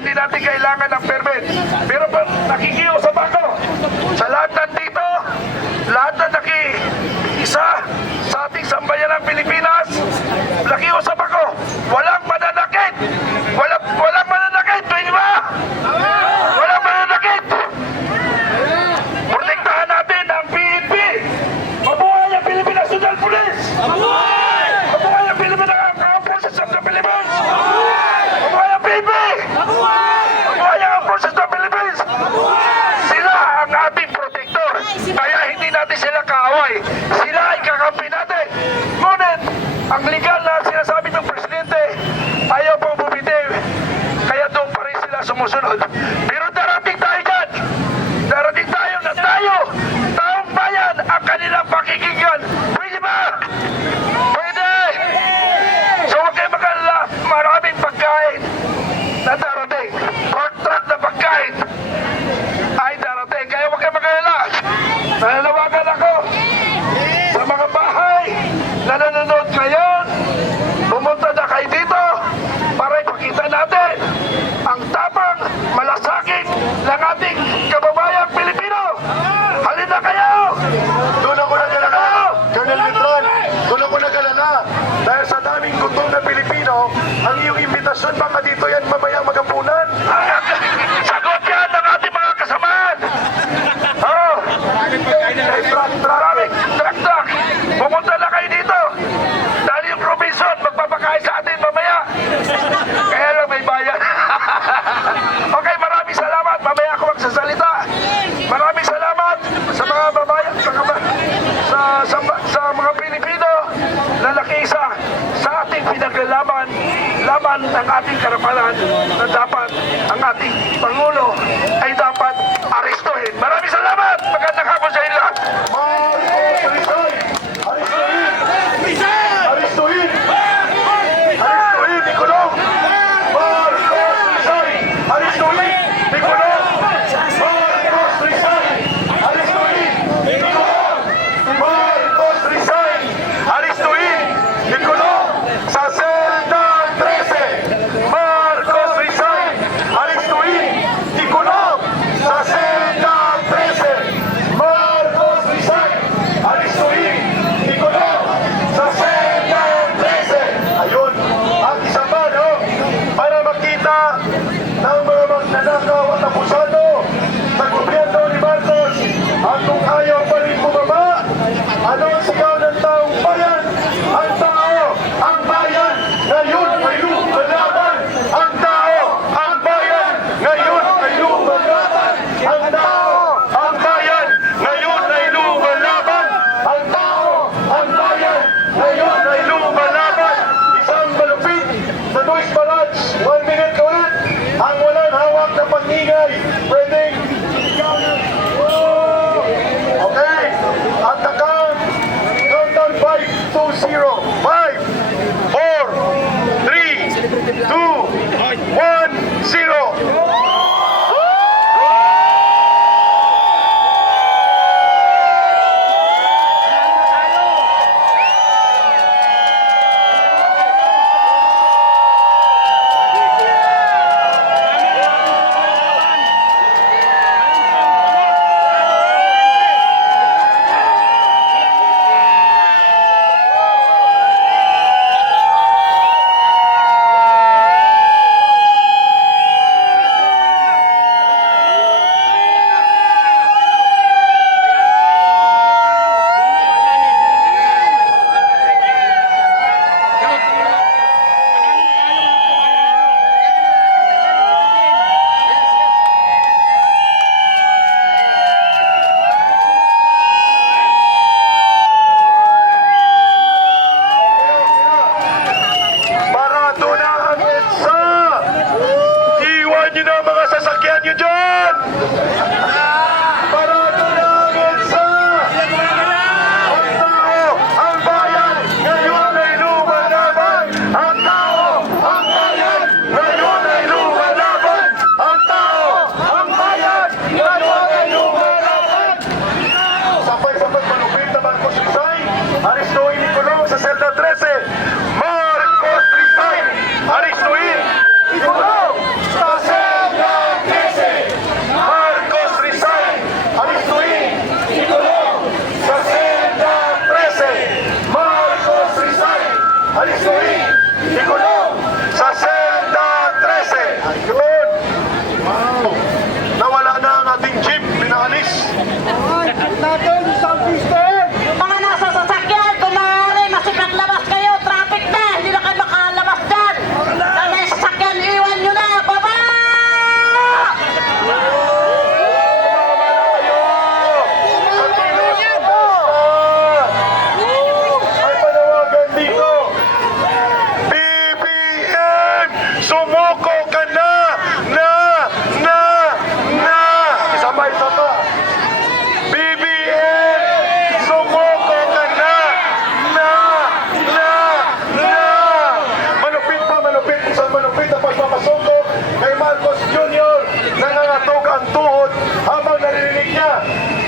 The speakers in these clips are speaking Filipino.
hindi natin kailangan ng permit. Pero pa nakikiusap ako sa lahat nandito, lahat na nakiisa sa ating sambayan ng Pilipinas, nakiusap ako, walang mananakit! Walang mananakit! Tuwing ba? Walang mananakit! Protektahan natin ang PNP! Mabuhay ang Philippine National Police! Mabuhay! Mabuhay ang Philippine Armed Forces of the Philippines! Mabuhay ang PNP! Mabuhay ang Forces of the Philippines! Sila ang ating protector. Kaya hindi natin sila kaaway. Sila ay kakampi natin. Ngunit, ang legal na sinasabi ng Presidente, ayaw pang bumitiw. Kaya doon pa rin sila sumusunod. Pero darating tayo dyan. Darating tayo na tayo, taong bayan, ang kanilang pakikinggan. Pwede ba? Pwede! So huwag kayo mag-alala, maraming pagkain na darating. Pork truck na pagkain ay darating. Kaya huwag kayo mag-alala. Nananawagan ako sa mga bahay na nanonood ngayon. Pumunta na kayo dito para ipakita natin ang tapang malasakit ng ating kababayang Pilipino. Halina kayo! Doon ako nag-alala, Colonel Letron, doon ako nag-alala. Dahil sa daming gutom na Pilipino, ang iyong imbitasyon baka dito yan mamayang magapunan. Sagot yan ng ating mga kasamahan! Oh! Maraming truck. Pumunta na kayo dito. Dahil yung provision, magpapakain sa atin mamaya. Kaya lang may bayan. Okay, maraming salamat. Mamaya ako magsasalita. Maraming salamat sa mga babayan, sa mga Pilipino na nakiisa sa ating pinaglalaban, laban ng ating karapalan na dapat ang ating Pangulo ay dapat arestuhin. Maraming salamat! Magandang hapon sa inyo lahat! Aristuhin! Aristuhin, ikulong! Aristuhin, ikulong! Marcos resign! Aristuhin, ikulong! Marcos resign! Aristuhin, ikulong! Sa Selda 13! Marcos resign! Aristuhin, ikulong! Sa Selda 13!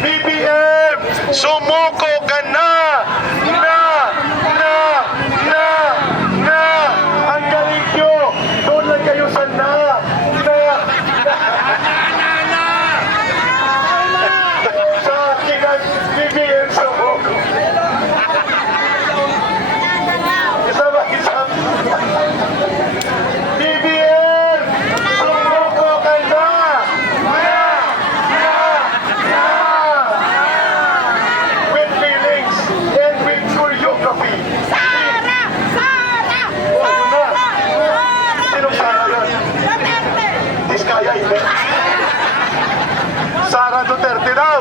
BBM, sumuko ka na! Ang galing nyo! Doon lang kayo sa Sa akin ang BBM, sumuko. Isa. BBM, sumuko ka na! With feelings and with choreography. Sinong Sara yun? Diskaya, hindi. Sara Duterte daw.